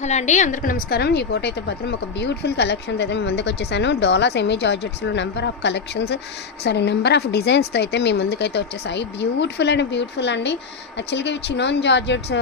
Hello అండి, అందరికీ నమస్కారం. ఈ ఫోటో అయితే మాత్రం ఒక బ్యూటిఫుల్ కలెక్షన్స్ అయితే మేము ముందుకు వచ్చేసాను. డోలా సెమీ జార్జెట్స్లో నెంబర్ ఆఫ్ డిజైన్స్తో అయితే మీ ముందుకైతే వచ్చేసాయి. బ్యూటిఫుల్ అండి. యాక్చువల్గా ఇవి చినాన్ జార్జెట్స్,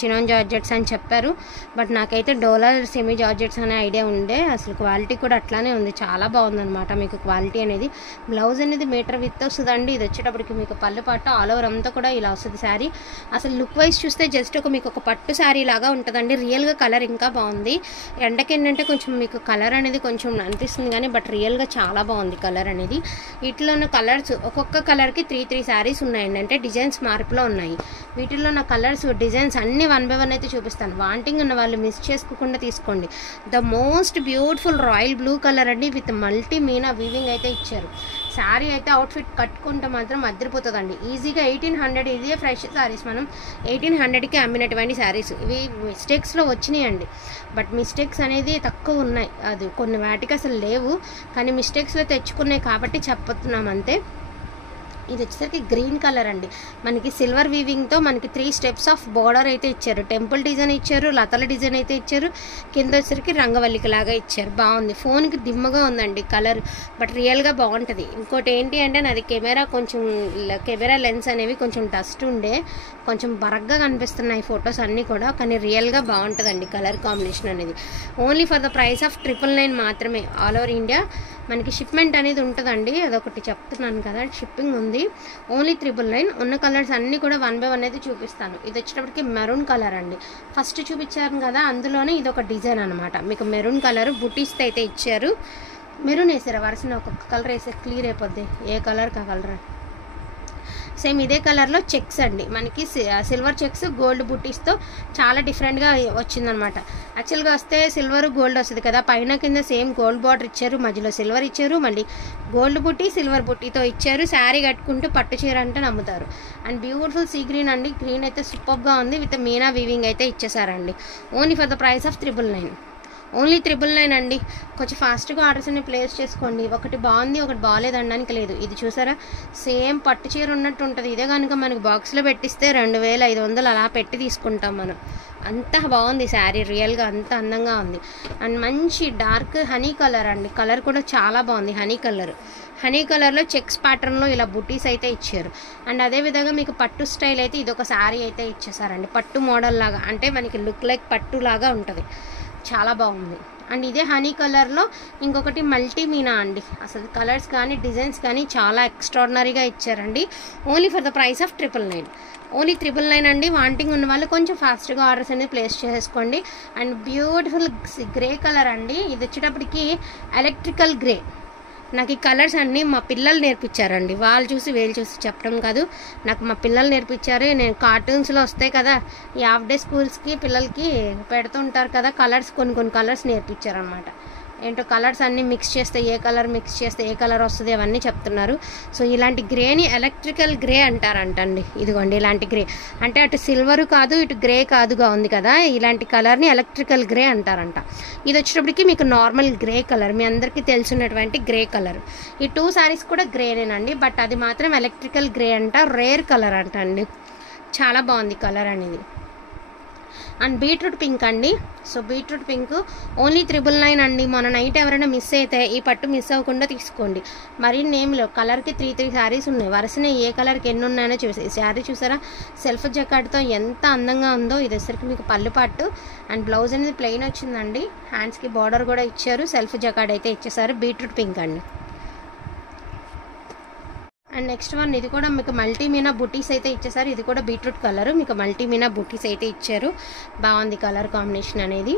చినాన్ జార్జెట్స్ అని చెప్పారు. బట్ నాకైతే డోలా సెమీ జార్జెట్స్ అనే ఐడియా ఉండే. అసలు క్వాలిటీ కూడా అట్లానే ఉంది, చాలా బాగుందన్నమాట. మీకు క్వాలిటీ అనేది బ్లౌజ్ అనేది మీటర్ విత్ వస్తుందండి. ఇది వచ్చేటప్పటికి మీకు పళ్ళు పట్టు ఆల్ ఓవర్ అంతా కూడా ఇలా వస్తుంది శారీ. అసలు లుక్ వైజ్ చూస్తే జస్ట్ మీకు ఒక పట్టు శారీ లాగా ఉంటుందండి. రియల్గా కలర్ ఇంకా బాగుంది. ఎండకి ఏంటంటే కొంచెం మీకు కలర్ అనేది కొంచెం అనిపిస్తుంది కానీ బట్ రియల్గా చాలా బాగుంది కలర్ అనేది. వీటిలో ఉన్న కలర్స్ ఒక్కొక్క కలర్కి త్రీ శారీస్ ఉన్నాయండి, అంటే డిజైన్స్ మార్పులో ఉన్నాయి. వీటిల్లో ఉన్న కలర్స్ డిజైన్స్ అన్ని 1 by 1 అయితే చూపిస్తాను. వాంటింగ్ ఉన్న వాళ్ళు మిస్ చేసుకోకుండా తీసుకోండి. The most beautiful royal blue colour అండి, విత్ మల్టీ మీనా వీవింగ్ అయితే ఇచ్చారు. శారీ అయితే అవుట్ఫిట్ కట్టుకుంటే మాత్రం అదిరిపోతుందండి. ఈజీగా 1800, ఇదే ఫ్రెష్ శారీస్ మనం 1800కి అమ్మినటువంటి శారీస్. ఇవి మిస్టేక్స్లో వచ్చినాయండి, బట్ మిస్టేక్స్ అనేది తక్కువ ఉన్నాయి. అది కొన్ని వాటికి అసలు లేవు, కానీ మిస్టేక్స్లో తెచ్చుకున్నాయి కాబట్టి చెప్పుతున్నాం అంతే. ఇది వచ్చేసరికి గ్రీన్ కలర్ అండి. మనకి సిల్వర్ వీవింగ్తో మనకి 3 steps ఆఫ్ బోర్డర్ అయితే ఇచ్చారు. టెంపుల్ డిజైన్ ఇచ్చారు, లతల డిజైన్ అయితే ఇచ్చారు. కింద వచ్చేసరికి రంగవల్లికి లాగా ఇచ్చారు. బాగుంది. ఫోన్కి దిమ్మగా ఉందండి కలర్, బట్ రియల్గా బాగుంటుంది. ఇంకోటి ఏంటి అంటే నాది కెమెరా లెన్స్ అనేవి కొంచెం డస్ట్ ఉండే, కొంచెం బరగ్గా కనిపిస్తున్నాయి ఫొటోస్ అన్నీ కూడా, కానీ రియల్గా బాగుంటుందండి కలర్ కాంబినేషన్ అనేది. Only for the price of 999 మాత్రమే. ఆల్ ఓవర్ ఇండియా మనకి షిప్మెంట్ అనేది ఉంటుందండి. అదొకటి చెప్తున్నాను కదా, షిప్పింగ్ ఉంది. ఓన్లీ 999. ఉన్న కలర్స్ అన్నీ కూడా 1 by 1 అయితే చూపిస్తాను. ఇది వచ్చేటప్పటికి మెరూన్ కలర్ అండి. ఫస్ట్ చూపించాను కదా, అందులోనే ఇది ఒక డిజైన్ అనమాట. మీకు మెరూన్ కలర్ బుటీస్తో అయితే ఇచ్చారు. మెరూన్ వేసారా వరుసన ఒక్కొక్క కలర్ వేసే క్లియర్ అయిపోద్ది, ఏ కలర్కి ఆ కలర్. సేమ్ ఇదే కలర్లో చెక్స్ అండి, మనకి సిల్వర్ చెక్స్ గోల్డ్ బుట్టీస్తో చాలా డిఫరెంట్గా వచ్చిందనమాట. యాక్చువల్గా వస్తే సిల్వర్ గోల్డ్ వస్తుంది కదా, పైన కింద సేమ్ గోల్డ్ బార్డర్ ఇచ్చారు, మధ్యలో సిల్వర్ ఇచ్చారు, మళ్ళీ గోల్డ్ బుట్టి సిల్వర్ బుట్టీతో ఇచ్చారు. శారీ కట్టుకుంటూ పట్టు చీర అంటే నమ్ముతారు. అండ్ బ్యూటిఫుల్ సీ గ్రీన్ అండి. గ్రీన్ అయితే సూపర్గా ఉంది, విత్ మీనా వీవింగ్ అయితే ఇచ్చేసారండి. Only for the price of 999. Only 999 అండి. కొంచెం ఫాస్ట్గా ఆర్డర్స్ అన్ని ప్లేస్ చేసుకోండి. ఒకటి బాగుంది ఒకటి బాగాలేదు అనడానికి లేదు. ఇది చూసారా, సేమ్ పట్టు చీర ఉన్నట్టు ఉంటుంది. ఇదే కనుక మనకి బాక్స్లో పెట్టిస్తే 2500 అలా పెట్టి తీసుకుంటాం మనం. అంత బాగుంది శారీ, రియల్గా అంత అందంగా ఉంది. అండ్ మంచి డార్క్ హనీ కలర్ అండి. కలర్ కూడా చాలా బాగుంది. హనీ కలర్లో చెక్స్ ప్యాటర్న్లో ఇలా బుటీస్ అయితే ఇచ్చారు. అండ్ అదేవిధంగా మీకు పట్టు స్టైల్ అయితే ఇదొక శారీ అయితే ఇచ్చేసారండి. పట్టు మోడల్ లాగా, అంటే మనకి లుక్ లైక్ పట్టు లాగా ఉంటుంది. చాలా బాగుంది. అండ్ ఇదే హనీ కలర్లో ఇంకొకటి మల్టీ మీనా అండి. అసలు కలర్స్ కానీ డిజైన్స్ కానీ చాలా ఎక్స్ట్రాడినరీగా ఇచ్చారండి. Only for the price of 999. Only 999 అండి. వాంటింగ్ ఉన్న వాళ్ళు కొంచెం ఫాస్ట్గా ఆర్డర్స్ అనేది ప్లేస్ చేసుకోండి. అండ్ బ్యూటిఫుల్ గ్రే కలర్ అండి. ఇది వచ్చేటప్పటికి ఎలక్ట్రికల్ గ్రే. నాకు ఈ కలర్స్ అన్నీ మా పిల్లలు నేర్పించారండి. వాళ్ళు చూసి వీళ్ళు చూసి చెప్పడం కాదు, నాకు మా పిల్లలు నేర్పించారు. నేను కార్టూన్స్లో వస్తాయి కదా, ఈ హాఫ్ డే స్కూల్స్కి పిల్లలకి పెడుతుంటారు కదా కలర్స్, కొన్ని కలర్స్ నేర్పించారు అనమాట. ఏంటో కలర్స్ అన్నీ మిక్స్ చేస్తే ఏ కలర్ వస్తుంది అవన్నీ చెప్తున్నారు. సో ఇలాంటి గ్రేని ఎలక్ట్రికల్ గ్రే అంటారంటండి. ఇదిగోండి ఇలాంటి గ్రే, అంటే అటు సిల్వర్ కాదు ఇటు గ్రే కాదుగా ఉంది కదా, ఇలాంటి కలర్ని ఎలక్ట్రికల్ గ్రే అంటారంట. ఇది వచ్చేటప్పటికి మీకు నార్మల్ గ్రే కలర్, మీ అందరికీ తెలిసినటువంటి గ్రే కలర్. ఈ 2 sarees కూడా గ్రేనేనండి, బట్ అది మాత్రం ఎలక్ట్రికల్ గ్రే అంట, రేర్ కలర్ అంట అండి. చాలా బాగుంది కలర్ అనేది. అండ్ బీట్రూట్ పింక్ అండి. సో బీట్రూట్ పింక్ ఓన్లీ 999 అండి. మొన్న నైట్ ఎవరైనా మిస్ అయితే ఈ పట్టు మిస్ అవ్వకుండా తీసుకోండి. మరిన్ని నేమ్లో కలర్కి 3 sarees ఉన్నాయి. వరుసనే ఏ కలర్కి ఎన్ని ఉన్నాయో చూసి శారీ చూసారా, సెల్ఫ్ జకాట్తో ఎంత అందంగా ఉందో. ఇది వచ్చరికి మీకు పళ్ళు పట్టు అండ్ బ్లౌజ్ అనేది ప్లెయిన్ వచ్చిందండి. హ్యాండ్స్కి బార్డర్ కూడా ఇచ్చారు, సెల్ఫ్ జకాట్ అయితే ఇచ్చేసారు. బీట్రూట్ పింక్ అండి. అండ్ నెక్స్ట్ వన్, ఇది కూడా మీకు మల్టీ మీనా బుటీస్ అయితే ఇచ్చేసారు. ఇది కూడా బీట్రూట్ కలర్, మీకు మల్టీ మీనా బుటీస్ అయితే ఇచ్చారు. బాగుంది కలర్ కాంబినేషన్ అనేది.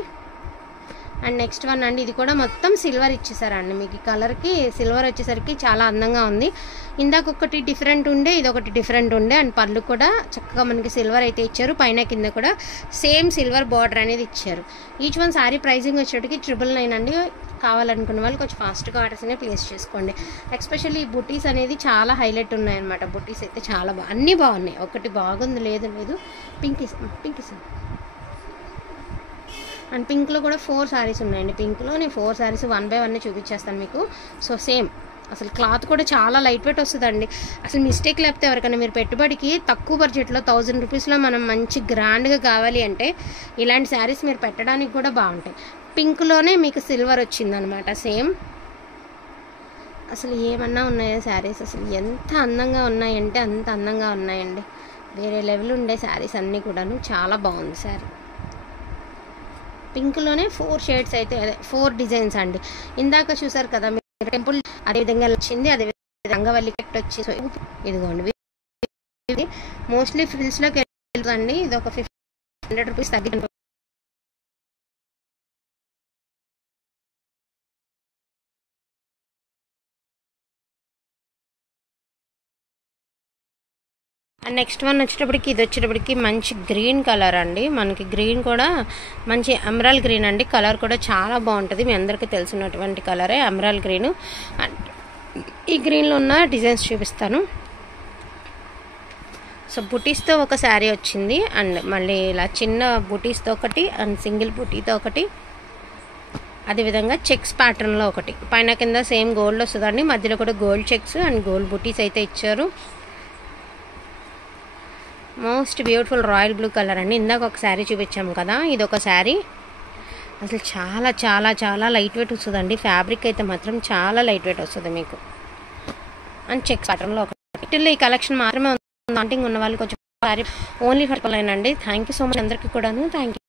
అండ్ నెక్స్ట్ వన్ అండి, ఇది కూడా మొత్తం సిల్వర్ ఇచ్చేసారండి. మీకు ఈ కలర్కి సిల్వర్ వచ్చేసరికి చాలా అందంగా ఉంది. ఇందాక ఒకటి డిఫరెంట్ ఉండే, ఇది ఒకటి డిఫరెంట్ ఉండే. అండ్ పళ్ళు కూడా చక్కగా మనకి సిల్వర్ అయితే ఇచ్చారు. పైన కింద కూడా సేమ్ సిల్వర్ బార్డర్ అనేది ఇచ్చారు. ఈచ్ వన్ శారీ ప్రైజింగ్ వచ్చేటికి 999 అండి. కావాలనుకున్న వాళ్ళు కొంచెం ఫాస్ట్గా ఆర్డర్స్ అనేవి ప్లేస్ చేసుకోండి. ఎస్పెషల్లీ ఈ బుటీస్ అనేది చాలా హైలైట్ ఉన్నాయన్నమాట. బుటీస్ అయితే చాలా అన్నీ బాగున్నాయి. ఒకటి బాగుంది లేదు పింక్ అండ్ పింక్లో కూడా 4 sarees ఉన్నాయండి. పింక్లో నేను 4 sarees 1 by 1 చూపించేస్తాను మీకు. సో సేమ్ అసలు క్లాత్ కూడా చాలా లైట్ వెయిట్ వస్తుందండి. అసలు మిస్టేక్ లేకపోతే ఎవరికైనా మీరు పెట్టుబడికి తక్కువ బడ్జెట్లో 1000 రూపీస్లో మనం మంచి గ్రాండ్గా కావాలి అంటే ఇలాంటి శారీస్ మీరు పెట్టడానికి కూడా బాగుంటాయి. పింక్లోనే మీకు సిల్వర్ వచ్చిందనమాట సేమ్. అసలు ఏమన్నా ఉన్నాయో శారీస్, అసలు ఎంత అందంగా ఉన్నాయంటే అంత అందంగా ఉన్నాయండి. వేరే లెవెల్ ఉండే శారీస్ అన్నీ కూడాను. చాలా బాగుంది శారీ. పింక్లోనే 4 షేడ్స్ అయితే, అదే 4 డిజైన్స్ అండి. ఇందాక చూసారు కదా మీరు టెంపుల్, అదేవిధంగా వచ్చింది. అదేవిధంగా రంగవల్లి కట్ వచ్చి ఇదిగోండి. ఇది మోస్ట్లీ ఫ్రిల్స్లోకి వెళ్తుందండి. ఇది ఒక 500 రూపీస్ తగ్గింది. అండ్ నెక్స్ట్ వన్ వచ్చేటప్పటికి ఇది వచ్చేటప్పటికి మంచి గ్రీన్ కలర్ అండి. మనకి గ్రీన్ కూడా మంచి ఎమరాల్ గ్రీన్ అండి. కలర్ కూడా చాలా బాగుంటుంది. మీ అందరికీ తెలిసినటువంటి కలరే ఎమరాల్ గ్రీన్. అండ్ ఈ గ్రీన్లో ఉన్న డిజైన్స్ చూపిస్తాను. సో బుటీస్తో ఒక శారీ వచ్చింది. అండ్ మళ్ళీ ఇలా చిన్న బుటీస్తో ఒకటి, అండ్ సింగిల్ బుటీతో ఒకటి, అదేవిధంగా చెక్స్ ప్యాటర్న్లో ఒకటి. పైన కింద సేమ్ గోల్డ్ వస్తుందండి. మధ్యలో కూడా గోల్డ్ చెక్స్ అండ్ గోల్డ్ బుటీస్ అయితే ఇచ్చారు. Most beautiful royal blue colour అండి. ఇందాక ఒక శారీ చూపించాము కదా, ఇది ఒక శారీ. అసలు చాలా చాలా చాలా లైట్ వెయిట్ వస్తుందండి. ఫ్యాబ్రిక్ అయితే మాత్రం చాలా లైట్ వెయిట్ వస్తుంది మీకు. అండ్ చెక్స్ ప్యాటర్న్లో ఒకటి. ఈ కలెక్షన్ మాత్రమే వాంటింగ్ ఉన్న వాళ్ళు కొంచెం శారీ ఓన్లీ ఫర్ అండి. థ్యాంక్ యూ సో మచ్ అందరికీ కూడాను. Thank you.